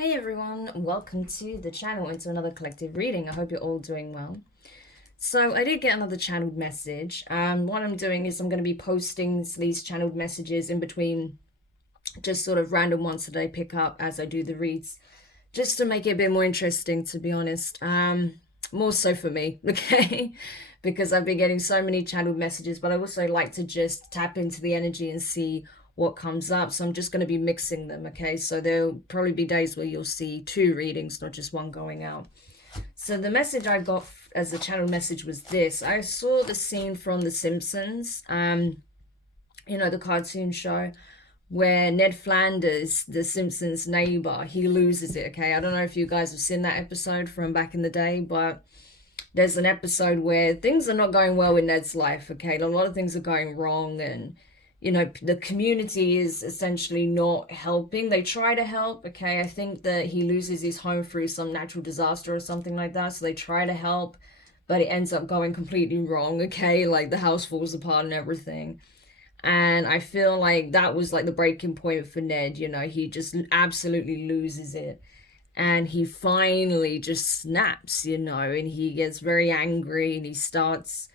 Hey everyone, welcome to the channel and to another collective reading. I hope you're all doing well. So I did get another channeled message. What I'm doing is I'm going to be posting these channeled messages in between, just sort of random ones that I pick up as I do the reads, just to make it a bit more interesting, to be honest. More so for me, okay? Because I've been getting so many channeled messages, but I also like to just tap into the energy and see what comes up. So I'm just going to be mixing them, okay? So there'll probably be days where you'll see two readings, not just one going out. So the message I got as a channel message was this. I saw the scene from The Simpsons, the cartoon show, where Ned Flanders, the Simpsons neighbor, he loses it, okay? I don't know if you guys have seen that episode from back in the day, but there's an episode where things are not going well in Ned's life, okay? A lot of things are going wrong, and the community is essentially not helping. They try to help, okay? I think that he loses his home through some natural disaster or something like that, so they try to help, but it ends up going completely wrong, okay? Like the house falls apart and everything. And I feel like that was like the breaking point for Ned. He just absolutely loses it, and he finally just snaps, and he gets very angry, and he starts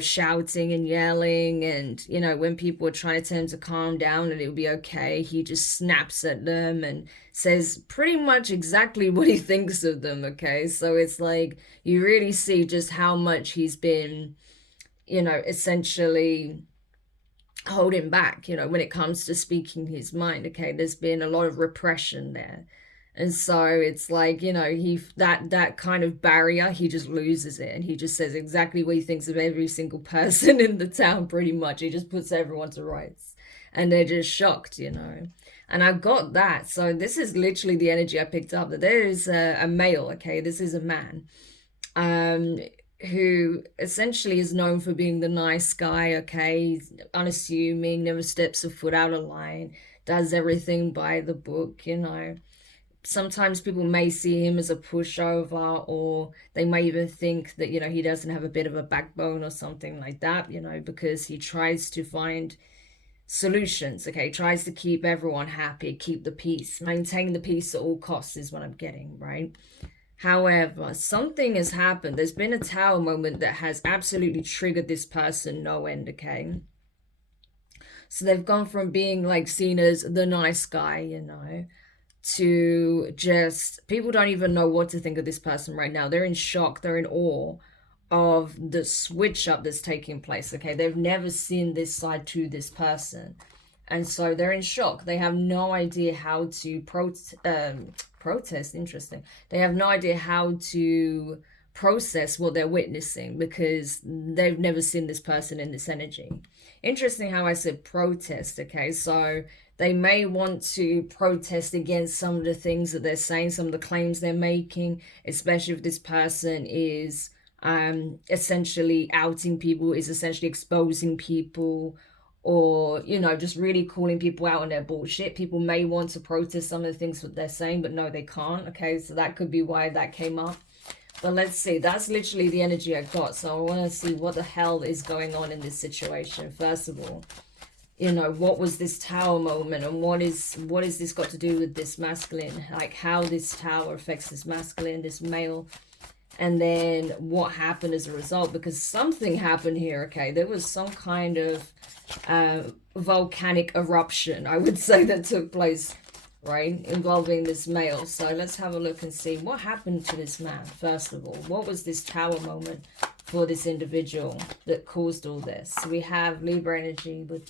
shouting and yelling. And, when people are trying to tell him to calm down and it'll be okay, he just snaps at them and says pretty much exactly what he thinks of them, okay? So it's like, you really see just how much he's been, essentially holding back, when it comes to speaking his mind, okay? There's been a lot of repression there. And so it's like, he that kind of barrier, he just loses it, and he just says exactly what he thinks of every single person in the town, pretty much. He just puts everyone to rights, and they're just shocked, And I got that. So this is literally the energy I picked up, that there is a male, okay? This is a man, who essentially is known for being the nice guy, okay? He's unassuming, never steps a foot out of line, does everything by the book, Sometimes people may see him as a pushover, or they may even think that, he doesn't have a bit of a backbone or something like that, because he tries to find solutions, okay? Tries to keep everyone happy, keep the peace, maintain the peace at all costs is what I'm getting, right? However, something has happened. There's been a tower moment that has absolutely triggered this person no end, okay? So they've gone from being like seen as the nice guy, to just, people don't even know what to think of this person right now. They're in shock, they're in awe of the switch up that's taking place, okay? They've never seen this side to this person, and so they're in shock. They have no idea how to protest. Interesting. They have no idea how to process what they're witnessing, because they've never seen this person in this energy. Interesting how I said protest, okay? So they may want to protest against some of the things that they're saying, some of the claims they're making, especially if this person is essentially outing people, is essentially exposing people, or, just really calling people out on their bullshit. People may want to protest some of the things that they're saying, but no, they can't, okay? So that could be why that came up. But let's see, that's literally the energy I got. So I want to see what the hell is going on in this situation, first of all. What was this tower moment, and what is this got to do with this masculine? Like, how this tower affects this masculine, this male, and then what happened as a result, because something happened here, okay? There was some kind of volcanic eruption, I would say, that took place, right, involving this male. So let's have a look and see what happened to this man, first of all. What was this tower moment for this individual that caused all this? We have Libra energy with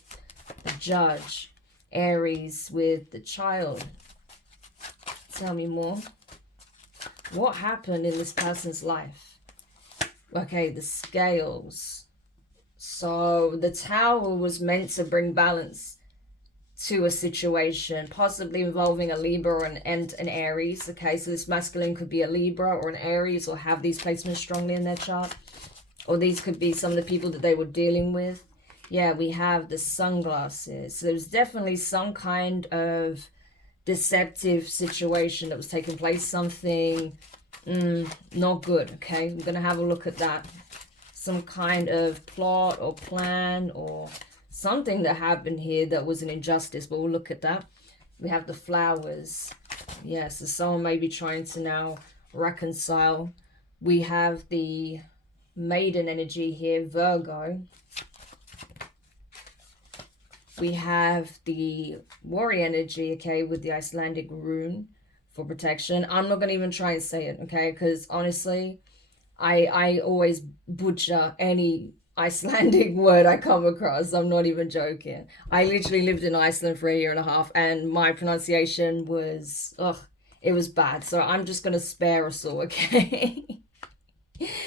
the Judge, Aries with the Child. Tell me more. What happened in this person's life? Okay, the Scales. So the Tower was meant to bring balance to a situation, possibly involving a Libra and an Aries, okay? So this masculine could be a Libra or an Aries, or have these placements strongly in their chart. Or these could be some of the people that they were dealing with. Yeah, we have the sunglasses. So there's definitely some kind of deceptive situation that was taking place. Something not good, okay? We're going to have a look at that. Some kind of plot or plan or something that happened here that was an injustice, but we'll look at that. We have the flowers. Yeah, so someone may be trying to now reconcile. We have the maiden energy here, Virgo. We have the warrior energy, okay, with the Icelandic rune for protection. I'm not going to even try and say it, okay, because honestly, I always butcher any Icelandic word I come across. I'm not even joking. I literally lived in Iceland for a year and a half, and my pronunciation was, ugh, it was bad. So I'm just going to spare us all, okay?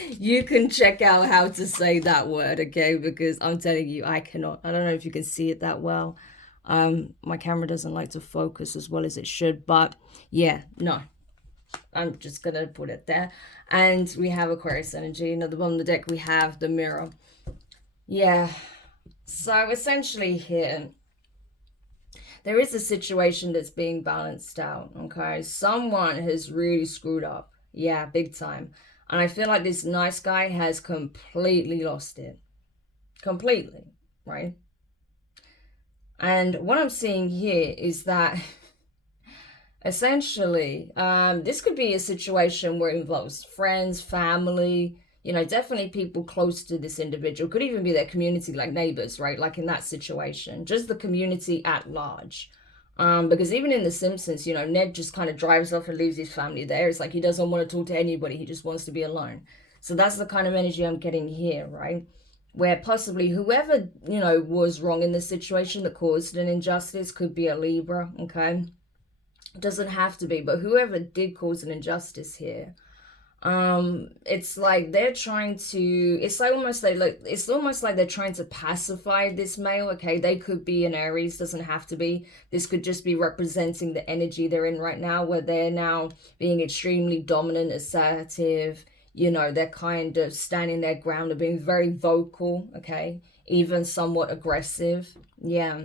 You can check out how to say that word, okay? Because I'm telling you, I cannot. I don't know if you can see it that well. My camera doesn't like to focus as well as it should, but yeah, no. I'm just gonna put it there. And we have Aquarius energy. And at the bottom of the deck, we have the mirror. Yeah. So essentially here, there is a situation that's being balanced out, okay? Someone has really screwed up. Yeah, big time. And I feel like this nice guy has completely lost it. Completely, right? And what I'm seeing here is that essentially, this could be a situation where it involves friends, family, you know, definitely people close to this individual. Could even be their community, like neighbors, right? Like in that situation, just the community at large. Because even in The Simpsons, you know, Ned just kind of drives off and leaves his family there. It's like he doesn't want to talk to anybody. He just wants to be alone. So that's the kind of energy I'm getting here, right? Where possibly whoever, you know, was wrong in this situation that caused an injustice could be a Libra, okay? Doesn't have to be, but whoever did cause an injustice here, it's like they're trying to, it's like almost like it's almost like they're trying to pacify this male, okay? They could be an Aries, doesn't have to be. This could just be representing the energy they're in right now, where they're now being extremely dominant, assertive, you know, they're kind of standing their ground, they're being very vocal, okay? Even somewhat aggressive. Yeah.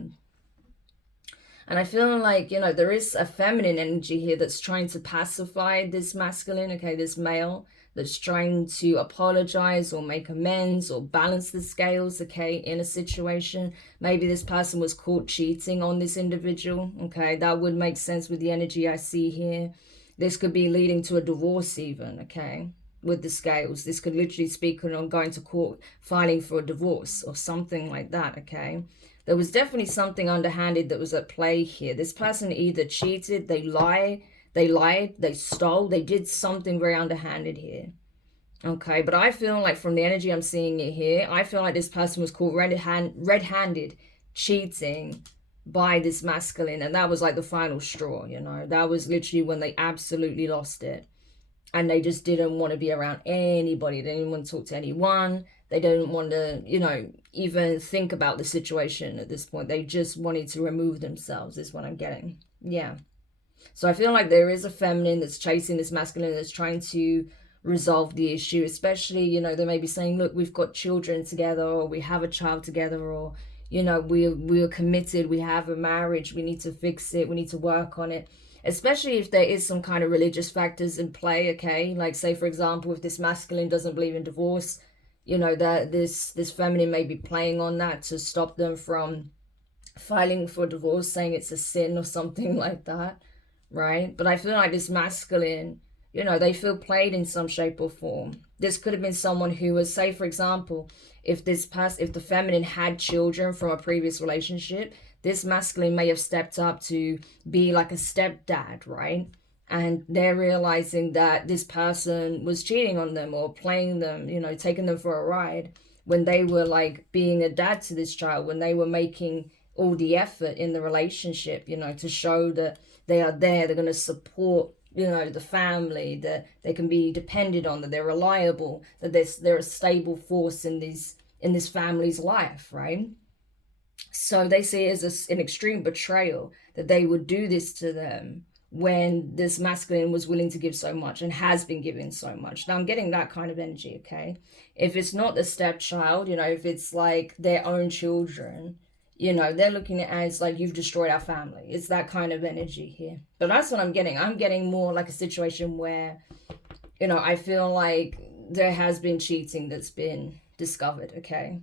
And I feel like, you know, there is a feminine energy here that's trying to pacify this masculine, okay, this male, that's trying to apologize or make amends or balance the scales, okay, in a situation. Maybe this person was caught cheating on this individual, okay? That would make sense with the energy I see here. This could be leading to a divorce even, okay, with the scales. This could literally speak on going to court, filing for a divorce or something like that, okay? There was definitely something underhanded that was at play here. This person either cheated, they lied, they stole, they did something very underhanded here. Okay, but I feel like from the energy I'm seeing it here, I feel like this person was caught red-handed cheating by this masculine, and that was like the final straw, you know. That was literally when they absolutely lost it. And they just didn't want to be around anybody. They didn't want to talk to anyone. They didn't want to, you know, even think about the situation at this point. They just wanted to remove themselves, is what I'm getting. Yeah. So I feel like there is a feminine that's chasing this masculine that's trying to resolve the issue, especially, you know, they may be saying, look, we've got children together, or we have a child together, or, you know, we're committed, we have a marriage, we need to fix it, we need to work on it. Especially if there is some kind of religious factors in play, okay? Like, say, for example, if this masculine doesn't believe in divorce, you know, that this feminine may be playing on that to stop them from filing for divorce, saying it's a sin or something like that, right? But I feel like this masculine, you know, they feel played in some shape or form. This could have been someone who was, say, for example, if the feminine had children from a previous relationship, this masculine may have stepped up to be like a stepdad, right? And they're realizing that this person was cheating on them or playing them, you know, taking them for a ride when they were like being a dad to this child, when they were making all the effort in the relationship, you know, to show that they are there, they're going to support, you know, the family, that they can be depended on, that they're reliable, that they're a stable force in this family's life, right? So they see it as an extreme betrayal that they would do this to them when this masculine was willing to give so much and has been giving so much. Now I'm getting that kind of energy, okay? If it's not the stepchild, you know, if it's like their own children, you know, they're looking at it as like, you've destroyed our family. It's that kind of energy here. But that's what I'm getting. I'm getting more like a situation where, you know, I feel like there has been cheating that's been discovered, okay?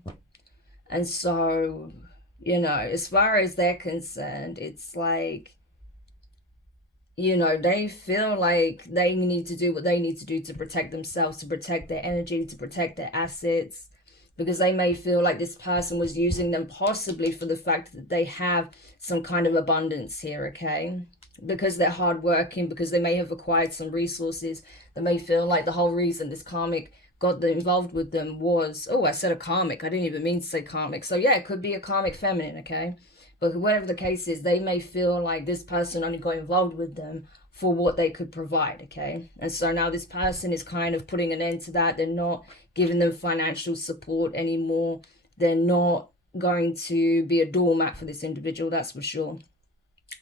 And so, you know, as far as they're concerned, it's like you know, they feel like they need to do what they need to do to protect themselves, to protect their energy, to protect their assets, because they may feel like this person was using them possibly for the fact that they have some kind of abundance here, okay? Because they're hardworking, because they may have acquired some resources. They may feel like the whole reason this karmic got involved with them was, oh, I said a karmic. I didn't even mean to say karmic. So yeah, it could be a karmic feminine, okay? But whatever the case is, they may feel like this person only got involved with them for what they could provide, okay? And so now this person is kind of putting an end to that. They're not giving them financial support anymore. They're not going to be a doormat for this individual, that's for sure.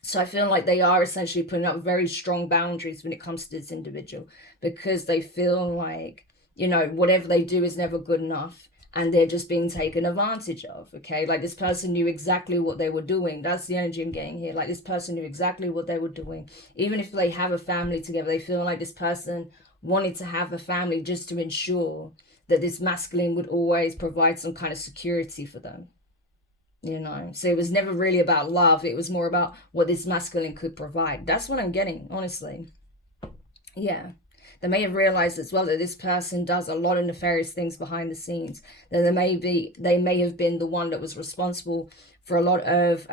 So I feel like they are essentially putting up very strong boundaries when it comes to this individual, because they feel like, you know, whatever they do is never good enough, and they're just being taken advantage of, okay? Like this person knew exactly what they were doing. That's the energy I'm getting here. Like this person knew exactly what they were doing. Even if they have a family together, they feel like this person wanted to have a family just to ensure that this masculine would always provide some kind of security for them, you know? So it was never really about love. It was more about what this masculine could provide. That's what I'm getting, honestly. Yeah. They may have realized as well that this person does a lot of nefarious things behind the scenes. That they may have been the one that was responsible for a lot of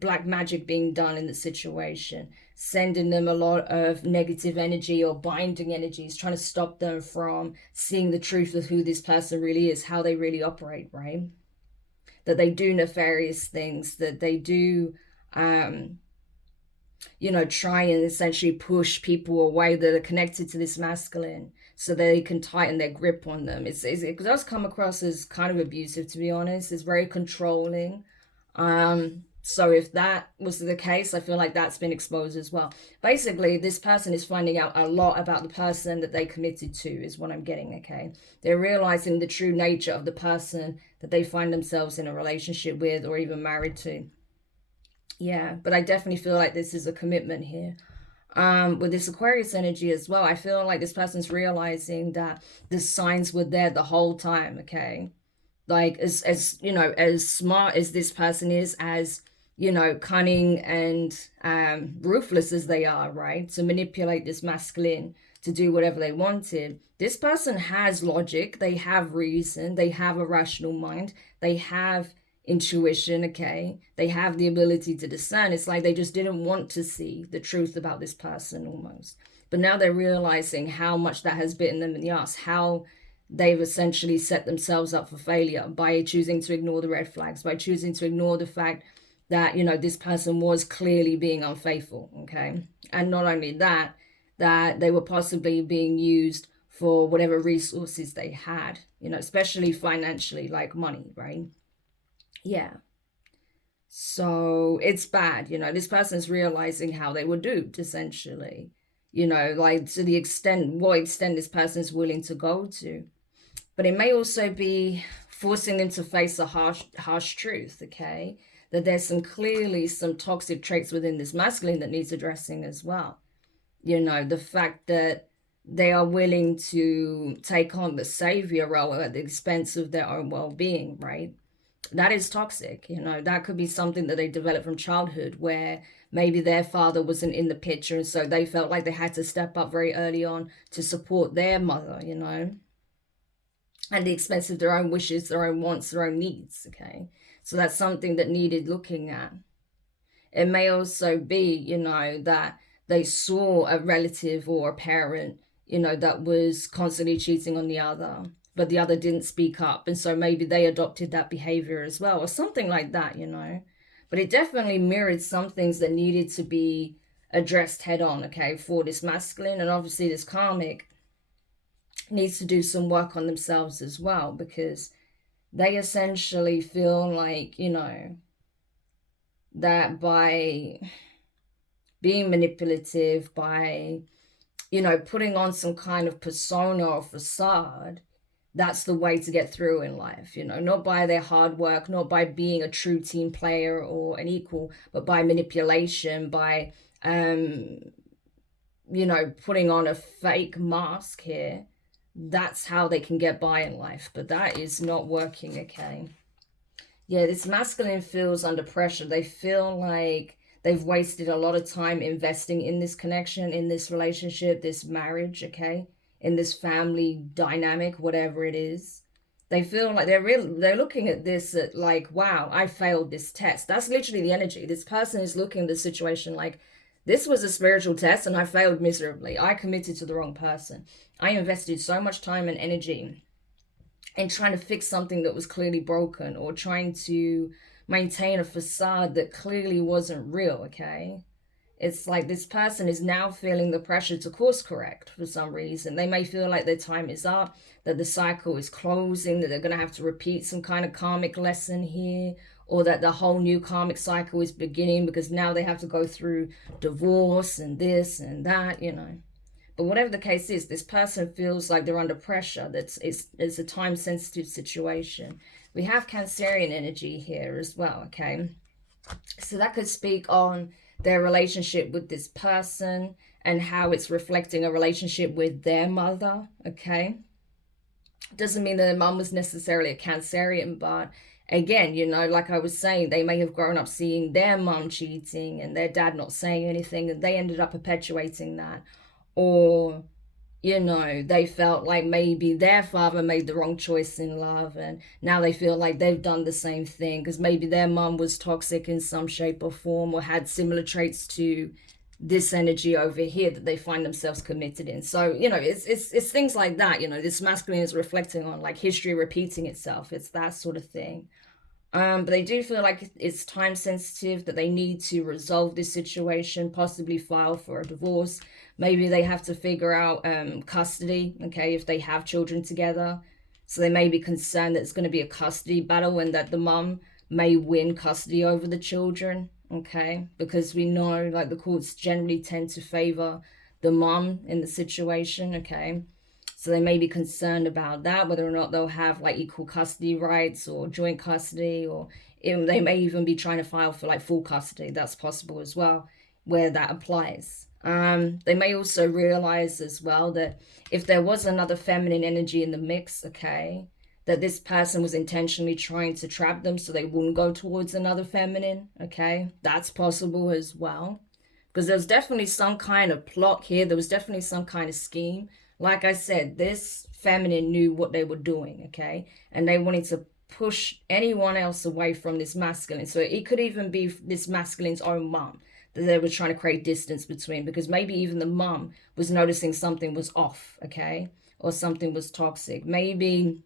black magic being done in the situation, sending them a lot of negative energy or binding energies, trying to stop them from seeing the truth of who this person really is, how they really operate, right? That they do nefarious things, that they do you know, try and essentially push people away that are connected to this masculine so they can tighten their grip on them. It does come across as kind of abusive, to be honest. It's very controlling. So if that was the case, I feel like that's been exposed as well. Basically, this person is finding out a lot about the person that they committed to, is what I'm getting, okay? They're realizing the true nature of the person that they find themselves in a relationship with or even married to. Yeah, but I definitely feel like this is a commitment here. With this Aquarius energy as well, I feel like this person's realizing that the signs were there the whole time, okay? Like as you know, as smart as this person is, as you know, cunning and ruthless as they are, right? To manipulate this masculine to do whatever they wanted. This person has logic, they have reason, they have a rational mind, they have intuition, okay? They have the ability to discern. It's like they just didn't want to see the truth about this person almost. But now they're realizing how much that has bitten them in the ass, how they've essentially set themselves up for failure by choosing to ignore the red flags, by choosing to ignore the fact that, you know, this person was clearly being unfaithful, okay? And not only that, that they were possibly being used for whatever resources they had, you know, especially financially, like money, right? Yeah. So it's bad, you know, this person's realizing how they were duped, essentially, you know, like to the extent, what extent this person's willing to go to. But it may also be forcing them to face a harsh truth, okay? That there's clearly some toxic traits within this masculine that needs addressing as well. You know, the fact that they are willing to take on the savior role at the expense of their own well-being, right? That is toxic, you know. That could be something that they developed from childhood, where maybe their father wasn't in the picture, and so they felt like they had to step up very early on to support their mother, you know, at the expense of their own wishes, their own wants, their own needs, okay? So that's something that needed looking at. It may also be, you know, that they saw a relative or a parent, you know, that was constantly cheating on the other, but the other didn't speak up, and so maybe they adopted that behavior as well, or something like that, you know. But it definitely mirrored some things that needed to be addressed head on, okay, for this masculine. And obviously this karmic needs to do some work on themselves as well, because they essentially feel like, you know, that by being manipulative, by, you know, putting on some kind of persona or facade, that's the way to get through in life, you know, not by their hard work, not by being a true team player or an equal, but by manipulation, by, you know, putting on a fake mask here. That's how they can get by in life, but that is not working, okay? Yeah, this masculine feels under pressure. They feel like They've wasted a lot of time investing in this connection, in this relationship, this marriage, okay? In this family dynamic, whatever it is. They feel like they're looking at this at like, wow, I failed this test. That's literally the energy. This person is looking at the situation like, this was a spiritual test and I failed miserably. I committed to the wrong person. I invested so much time and energy in trying to fix something that was clearly broken, or trying to maintain a facade that clearly wasn't real, okay? It's like this person is now feeling the pressure to course correct for some reason. They may feel like their time is up, that the cycle is closing, that they're going to have to repeat some kind of karmic lesson here, or that the whole new karmic cycle is beginning because now they have to go through divorce and this and that, you know. But whatever the case is, this person feels like they're under pressure. It's a time-sensitive situation. We have Cancerian energy here as well, okay? So that could speak on their relationship with this person and how it's reflecting a relationship with their mother, okay? Doesn't mean that their mum was necessarily a Cancerian, but again, you know, like I was saying, they may have grown up seeing their mum cheating and their dad not saying anything, and they ended up perpetuating that. Or, you know, they felt like maybe their father made the wrong choice in love, and now they feel like they've done the same thing because maybe their mum was toxic in some shape or form, or had similar traits to this energy over here that they find themselves committed in. So, you know, it's things like that. You know, this masculine is reflecting on like history repeating itself. It's that sort of thing. But they do feel like it's time sensitive, that they need to resolve this situation, possibly file for a divorce. Maybe they have to figure out custody, okay, if they have children together. So they may be concerned that it's going to be a custody battle and that the mum may win custody over the children, okay? Because we know like the courts generally tend to favor the mum in the situation, okay? So they may be concerned about that, whether or not they'll have like equal custody rights or joint custody, or they may even be trying to file for like full custody. That's possible as well, where that applies. They may also realize as well that if there was another feminine energy in the mix, okay, that this person was intentionally trying to trap them so they wouldn't go towards another feminine, okay? That's possible as well. Because there's definitely some kind of plot here. There was definitely some kind of scheme. Like I said, this feminine knew what they were doing, okay? And they wanted to push anyone else away from this masculine. So it could even be this masculine's own mum that they were trying to create distance between, because maybe even the mum was noticing something was off, okay? Or something was toxic. Maybe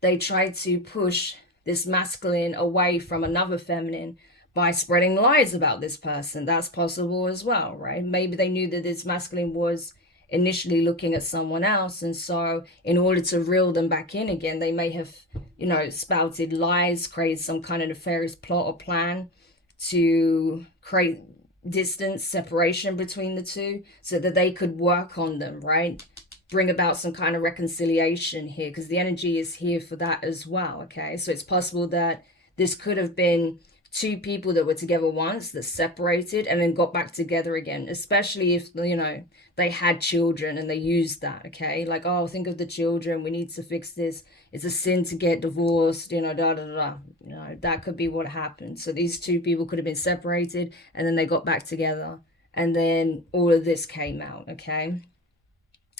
they tried to push this masculine away from another feminine by spreading lies about this person. That's possible as well, right? Maybe they knew that this masculine was initially looking at someone else, and so in order to reel them back in again, they may have, you know, spouted lies, created some kind of nefarious plot or plan to create distance, separation between the two, so that they could work on them, right? Bring about some kind of reconciliation here, because the energy is here for that as well, okay? So it's possible that this could have been two people that were together once that separated and then got back together again, especially if, you know, they had children and they used that, okay? Like, oh, think of the children, we need to fix this. It's a sin to get divorced, you know, da da da. You know, that could be what happened. So these two people could have been separated and then they got back together, and then all of this came out, okay?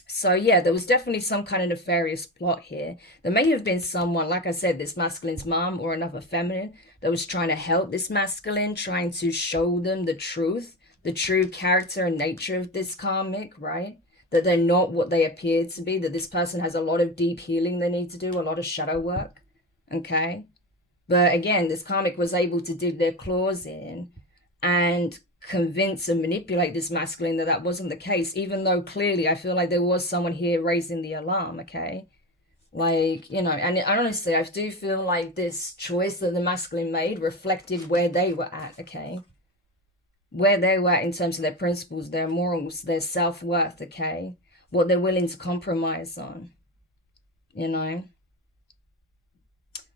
So yeah, there was definitely some kind of nefarious plot here. There may have been someone, like I said, this masculine's mom or another feminine that was trying to help this masculine, trying to show them the truth, the true character and nature of this karmic, right? That they're not what they appear to be, that this person has a lot of deep healing they need to do, a lot of shadow work, okay? But again, this karmic was able to dig their claws in and convince and manipulate this masculine that that wasn't the case, even though clearly I feel like there was someone here raising the alarm, okay? Like, you know, and honestly, I do feel like this choice that the masculine made reflected where they were at, okay? Where they were at in terms of their principles, their morals, their self-worth, okay? What they're willing to compromise on, you know?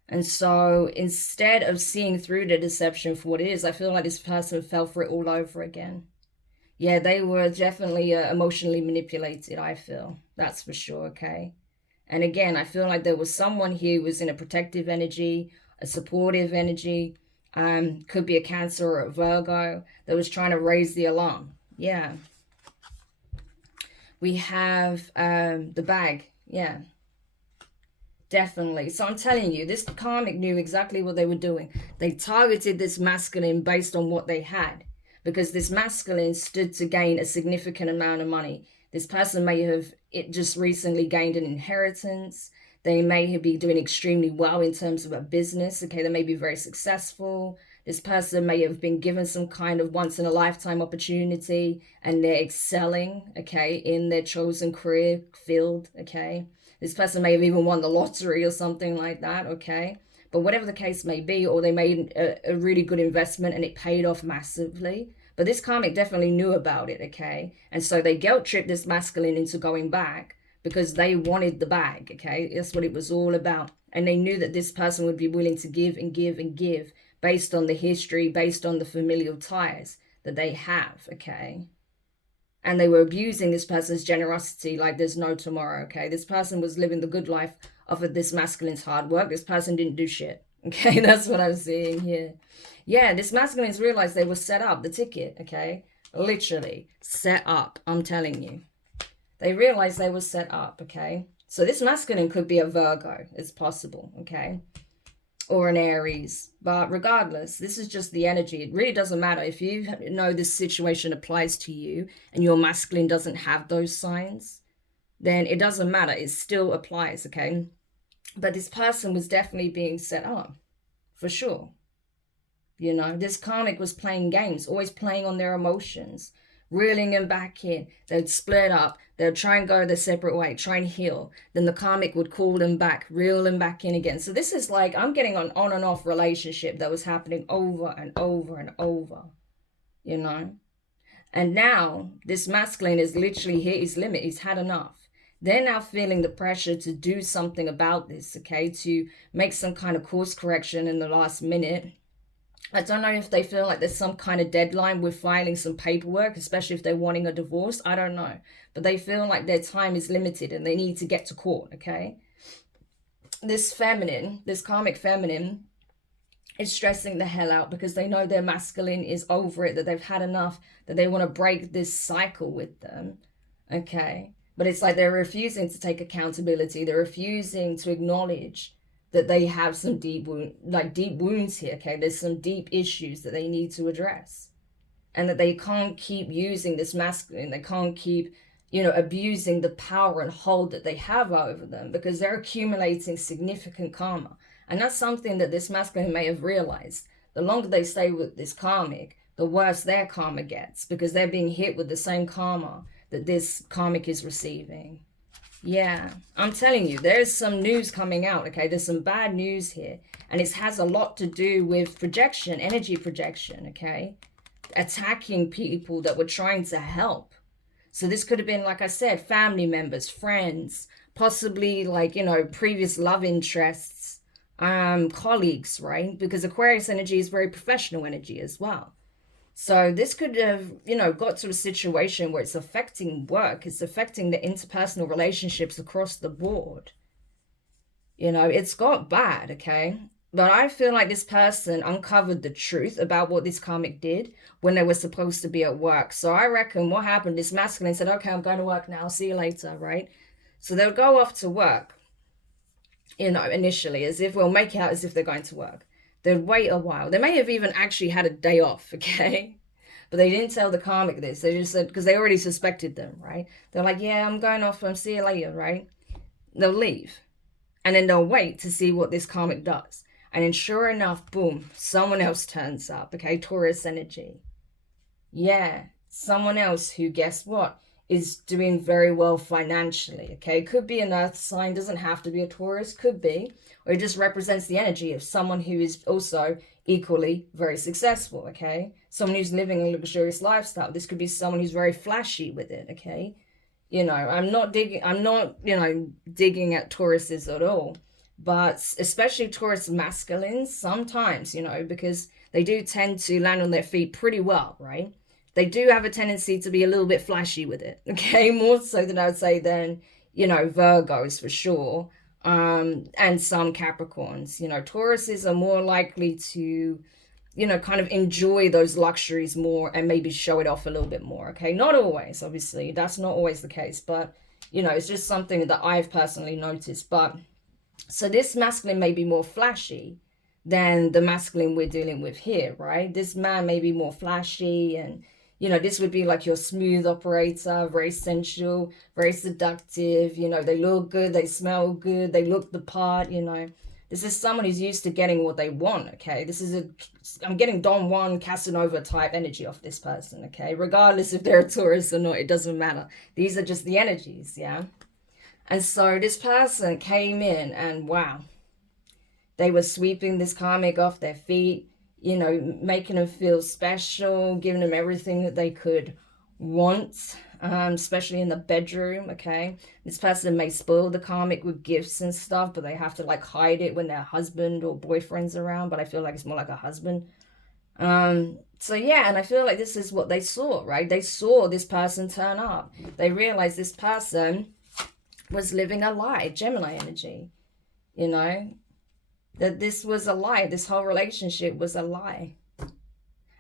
And so instead of seeing through the deception for what it is, I feel like this person fell for it all over again. Yeah, they were definitely emotionally manipulated, I feel. That's for sure, okay? And again, I feel like there was someone here who was in a protective energy, a supportive energy, Could be a Cancer or a Virgo that was trying to raise the alarm. Yeah. We have the bag. Yeah. Definitely. So I'm telling you, this karmic knew exactly what they were doing. They targeted this masculine based on what they had, because this masculine stood to gain a significant amount of money. This person may have just recently gained an inheritance. They may be doing extremely well in terms of a business. Okay, they may be very successful. This person may have been given some kind of once in a lifetime opportunity and they're excelling, okay, in their chosen career field, okay. This person may have even won the lottery or something like that, okay? But whatever the case may be, or they made a really good investment and it paid off massively. But this karmic definitely knew about it, okay? And so they guilt tripped this masculine into going back because they wanted the bag, okay? That's what it was all about. And they knew that this person would be willing to give and give and give based on the history, based on the familial ties that they have, okay? And they were abusing this person's generosity like there's no tomorrow, okay? This person was living the good life off of this masculine's hard work. This person didn't do shit, okay? That's what I'm seeing here. Yeah, this masculine's realized they were set up, the ticket, okay? Literally set up, I'm telling you. They realized they were set up, okay? So this masculine could be a Virgo. It's possible, okay? Or an Aries. But regardless, this is just the energy. It really doesn't matter if you know this situation applies to you and your masculine doesn't have those signs, then it doesn't matter. It still applies, okay? But this person was definitely being set up, for sure. You know, this karmic was playing games, always playing on their emotions, reeling them back in. They'd split up. They'd try and go their separate way, try and heal. Then the karmic would call them back, reel them back in again. So this is like, I'm getting an on and off relationship that was happening over and over and over, you know? And now this masculine is literally hit his limit. He's had enough. They're now feeling the pressure to do something about this, okay? To make some kind of course correction in the last minute. I don't know if they feel like there's some kind of deadline with filing some paperwork, especially if they're wanting a divorce. I don't know. But they feel like their time is limited and they need to get to court, okay? This feminine, this karmic feminine, is stressing the hell out because they know their masculine is over it, that they've had enough, that they want to break this cycle with them, okay? But it's like they're refusing to take accountability. They're refusing to acknowledge that they have some deep wounds here, okay? There's some deep issues that they need to address. And that they can't keep using this masculine. They can't keep, you know, abusing the power and hold that they have over them because they're accumulating significant karma. And that's something that this masculine may have realized. The longer they stay with this karmic, the worse their karma gets because they're being hit with the same karma that this karmic is receiving. Yeah, I'm telling you, there's some news coming out, okay? There's some bad news here. And it has a lot to do with projection, energy projection, okay? Attacking people that were trying to help. So this could have been, like I said, family members, friends, possibly like, you know, previous love interests, colleagues, right? Because Aquarius energy is very professional energy as well. So this could have, you know, got to a situation where it's affecting work. It's affecting the interpersonal relationships across the board. You know, it's got bad, okay? But I feel like this person uncovered the truth about what this karmic did when they were supposed to be at work. So I reckon what happened, this masculine said, okay, I'm going to work now. See you later, right? So they'll go off to work, you know, initially, as if, we'll make out as if they're going to work. They'd wait a while. They may have even actually had a day off, okay? But they didn't tell the karmic this. They just said, because they already suspected them, right? They're like, yeah, I'm going off. I'll see you later, right? They'll leave. And then they'll wait to see what this karmic does. And then sure enough, boom, someone else turns up, okay? Taurus energy. Yeah, someone else who, guess what, is doing very well financially, okay? Could be an earth sign, doesn't have to be a Taurus, could be. Or it just represents the energy of someone who is also equally very successful, okay? Someone who's living a luxurious lifestyle. This could be someone who's very flashy with it, okay? You know, I'm not, you know, digging at Tauruses at all. But especially Taurus masculines, sometimes, you know, because they do tend to land on their feet pretty well, right? They do have a tendency to be a little bit flashy with it, okay? More so than I would say than, you know, Virgos for sure. And some Capricorns, you know, Tauruses are more likely to you know, kind of enjoy those luxuries more and maybe show it off a little bit more. Okay, not always, obviously, that's not always the case, but you know, it's just something that I've personally noticed. But so this masculine may be more flashy than the masculine we're dealing with here, right? This man may be more flashy, and you know, this would be like your smooth operator, very sensual, very seductive. You know, they look good, they smell good, they look the part. You know, this is someone who's used to getting what they want. Okay, this is I'm getting Don Juan Casanova type energy off this person. Okay, regardless if they're a Taurus or not, it doesn't matter. These are just the energies, yeah. And so this person came in and wow, they were sweeping this karmic off their feet, you know, making them feel special, giving them everything that they could want, especially in the bedroom, okay? This person may spoil the karmic with gifts and stuff, but they have to like hide it when their husband or boyfriend's around, but I feel like it's more like a husband. So yeah, and I feel like this is what they saw, right? They saw this person turn up. They realized this person was living a lie, Gemini energy, you know, that this was a lie. This whole relationship was a lie.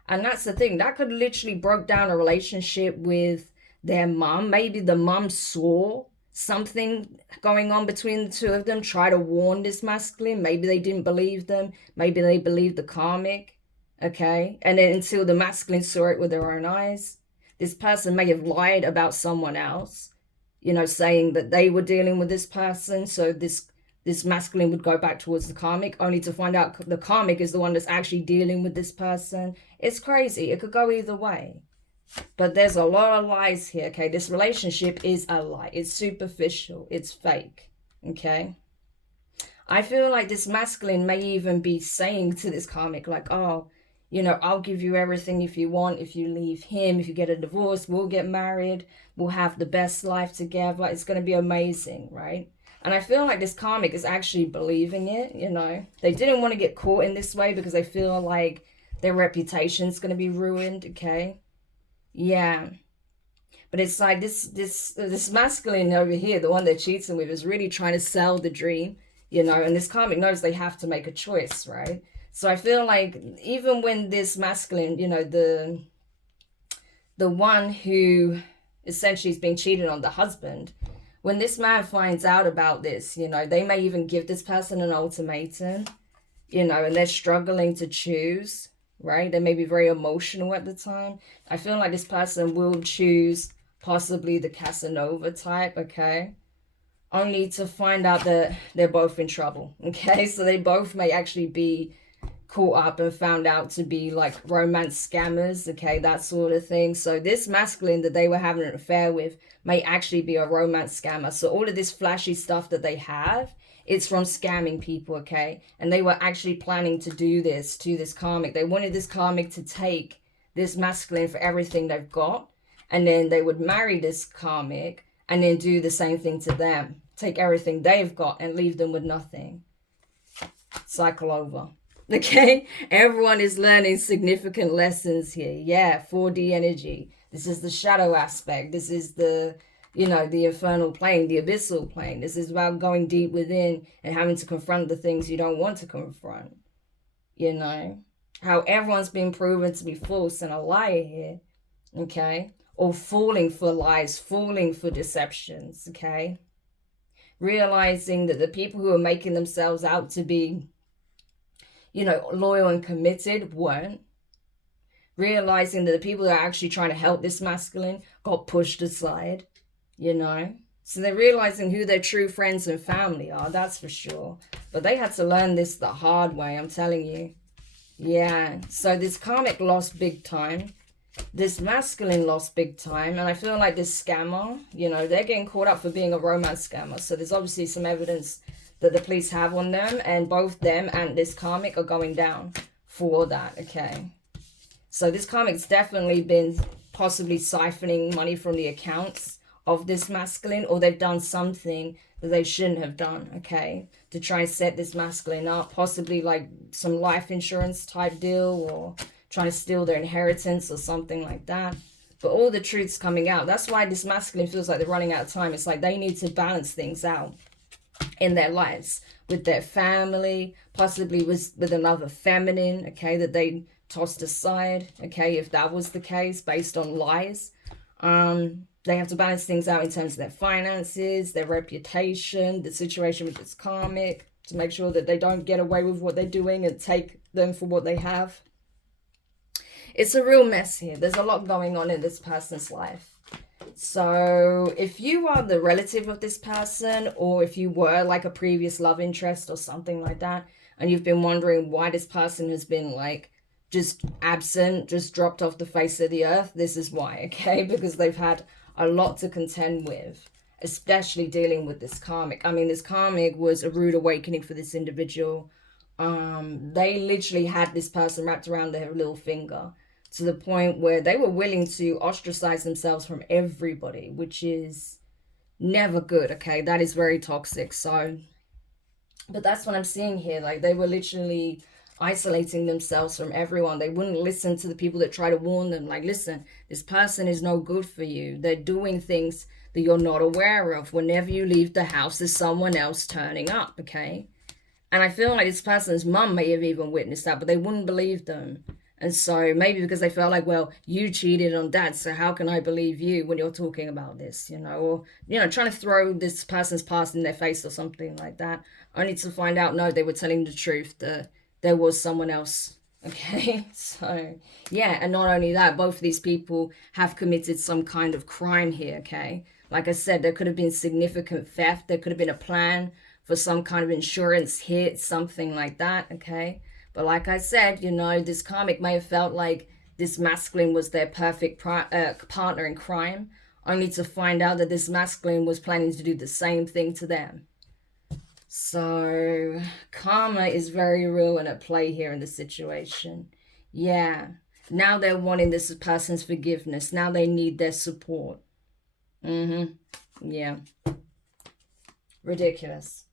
And that's the thing, that could literally broke down a relationship with their mom. Maybe the mom saw something going on between the two of them, try to warn this masculine. Maybe they didn't believe them. Maybe they believed the karmic, okay? And then until the masculine saw it with their own eyes. This person may have lied about someone else, you know, saying that they were dealing with this person. So this masculine would go back towards the karmic, only to find out the karmic is the one that's actually dealing with this person. It's crazy. It could go either way. But there's a lot of lies here, okay? This relationship is a lie. It's superficial. It's fake, okay? I feel like this masculine may even be saying to this karmic, like, oh, you know, I'll give you everything if you want. If you leave him, if you get a divorce, we'll get married. We'll have the best life together. It's going to be amazing, right? And I feel like this karmic is actually believing it, you know. They didn't want to get caught in this way because they feel like their reputation's going to be ruined, okay? Yeah. But it's like this masculine over here, the one they're cheating with, is really trying to sell the dream, you know, and this karmic knows they have to make a choice, right? So I feel like even when this masculine, you know, the one who essentially is being cheated on, the husband, when this man finds out about this, you know, they may even give this person an ultimatum, you know, and they're struggling to choose, right? They may be very emotional at the time. I feel like this person will choose possibly the Casanova type, okay? Only to find out that they're both in trouble, okay? So they both may actually be caught up and found out to be like romance scammers, okay, that sort of thing. So this masculine that they were having an affair with may actually be a romance scammer. So all of this flashy stuff that they have, it's from scamming people, okay? And they were actually planning to do this to this karmic. They wanted this karmic to take this masculine for everything they've got, and then they would marry this karmic and then do the same thing to them, take everything they've got and leave them with nothing. Cycle over. Okay, everyone is learning significant lessons here. Yeah, 4D energy. This is the shadow aspect. This is the, you know, the infernal plane, the abyssal plane. This is about going deep within and having to confront the things you don't want to confront. You know, how everyone's been proven to be false and a liar here. Okay, or falling for lies, falling for deceptions. Okay, realizing that the people who are making themselves out to be, you know, loyal and committed weren't. Realizing that the people that are actually trying to help this masculine got pushed aside, you know. So they're realizing who their true friends and family are, that's for sure. But they had to learn this the hard way, I'm telling you. Yeah, so this karmic lost big time. This masculine lost big time. And I feel like this scammer, you know, they're getting caught up for being a romance scammer. So there's obviously some evidence that the police have on them, and both them and this karmic are going down for that, okay? So this karmic's definitely been possibly siphoning money from the accounts of this masculine, or they've done something that they shouldn't have done, okay, to try and set this masculine up, possibly like some life insurance type deal, or trying to steal their inheritance or something like that. But all the truth's coming out. That's why this masculine feels like they're running out of time. It's like they need to balance things out in their lives with their family, possibly with another feminine, okay, that they tossed aside, okay, if that was the case, based on lies. They have to balance things out in terms of their finances, their reputation, the situation with this karmic, to make sure that they don't get away with what they're doing and take them for what they have. It's a real mess here. There's a lot going on in this person's life. So if you are the relative of this person, or if you were like a previous love interest or something like that, and you've been wondering why this person has been like just absent, just dropped off the face of the earth, this is why, okay? Because they've had a lot to contend with, especially dealing with this karmic. I mean, this karmic was a rude awakening for this individual. They literally had this person wrapped around their little finger, to the point where they were willing to ostracize themselves from everybody, which is never good, okay? That is very toxic. So, but that's what I'm seeing here. Like, they were literally isolating themselves from everyone. They wouldn't listen to the people that try to warn them. Like, listen, this person is no good for you. They're doing things that you're not aware of. Whenever you leave the house, there's someone else turning up, okay? And I feel like this person's mum may have even witnessed that, but they wouldn't believe them. And so maybe because they felt like, well, you cheated on dad, so how can I believe you when you're talking about this, you know? Or, you know, trying to throw this person's past in their face or something like that. Only to find out, no, they were telling the truth, that there was someone else, okay? So, yeah, and not only that, both of these people have committed some kind of crime here, okay? Like I said, there could have been significant theft. There could have been a plan for some kind of insurance hit, something like that, okay? But like I said, you know, this karmic may have felt like this masculine was their perfect partner in crime, only to find out that this masculine was planning to do the same thing to them. So karma is very real and at play here in this situation. Yeah. Now they're wanting this person's forgiveness. Now they need their support. Yeah. Ridiculous.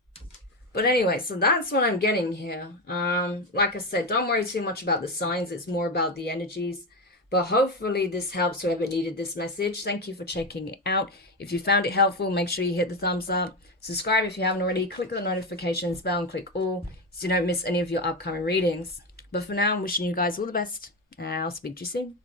But anyway, so that's what I'm getting here. Like I said, don't worry too much about the signs. It's more about the energies. But hopefully this helps whoever needed this message. Thank you for checking it out. If you found it helpful, make sure you hit the thumbs up. Subscribe if you haven't already. Click the notifications bell and click all so you don't miss any of your upcoming readings. But for now, I'm wishing you guys all the best. And I'll speak to you soon.